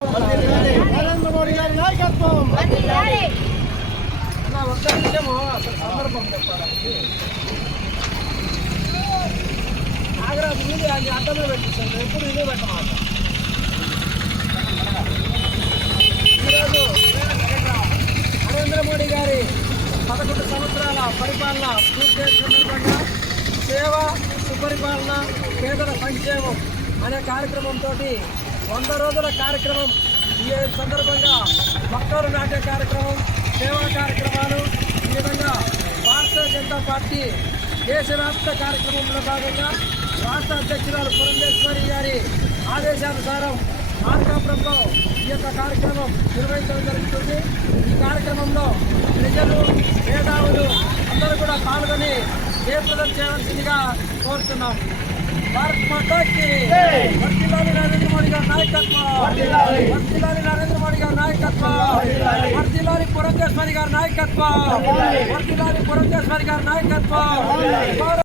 నరేంద్ర మోడీ గారి నాయకత్వం. ఒక్క నిమిషము అసలు సందర్భం చెప్పడానికి నాగరాజు మీద అది అడ్డమే పెట్టిస్తాను, ఎప్పుడు ఇదే పెట్టమాట. ఈరోజు నరేంద్ర మోడీ గారి 11 సంవత్సరాల పరిపాలన పూర్తి సందర్భంగా సేవ సుపరిపాలన పేదల సంక్షేమం అనే కార్యక్రమంతో 100 రోజుల కార్యక్రమం ఈ సందర్భంగా మొక్కలు నాటే కార్యక్రమం, సేవా కార్యక్రమాలు, ఈ విధంగా భారతీయ జనతా పార్టీ దేశవ్యాప్త కార్యక్రమంలో భాగంగా రాష్ట్ర అధ్యక్షురాలు పురంధేశ్వరి గారి ఆదేశానుసారం మార్కాపురంలో ఈ యొక్క కార్యక్రమం నిర్వహించడం జరుగుతుంది. ఈ కార్యక్రమంలో ప్రజలు, మేధావులు అందరూ కూడా పాల్గొని జయప్రదం చేయవలసిందిగా కోరుతున్నాం. భారత్ మాతాకి వర్ధిల్లాలి నరేంద్ర మోడీ గారి నాయకత్వం, వర్ధిల్లాలి నరేంద్ర మోడీ గారి నాయకత్వం, వర్ధిల్లాలి పురంధేశ్వరి గారి నాయకత్వం, వర్ధిల్లాలి పురంధేశ్వరి గారి నాయకత్వం.